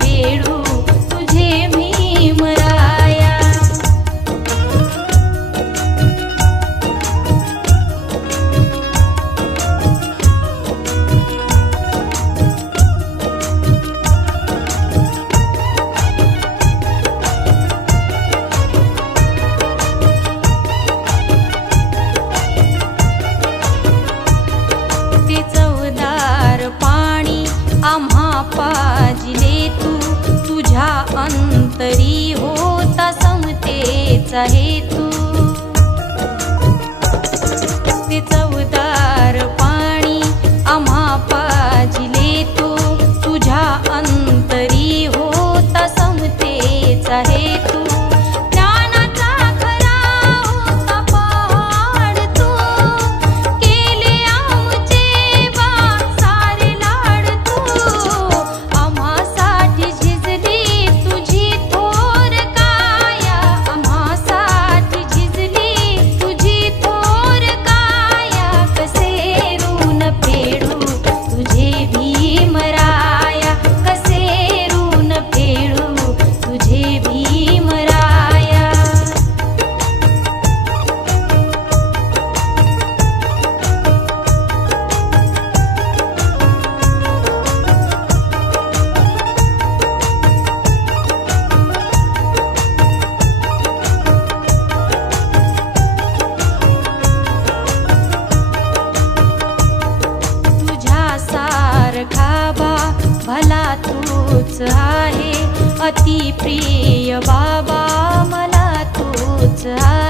फेडू तुझे भीमराया। ते चवदार पाणी आम्हा पाजिले तू, तुझ्या अंतरी होता समतेचा हेतू। ते चवदार पाणी आम्हा पाजिले तू, तुझ्या अंतरी होता समतेचा हेतू। ज्ञानाचा खरा होता पहाड तू, केले आमचे बा सारे लाड तू। आम्हासाठी झिजली तुझी थोर काया, आम्हासाठी झिजली तुझी थोर काया। कसे ऋण फेडू तुझे भीमराया, कसे ऋण फेडू तुझे भीमराया। तुझ्या सारखा बा भला तूच आहे, अति प्रिय बाबा मला तूच आहे।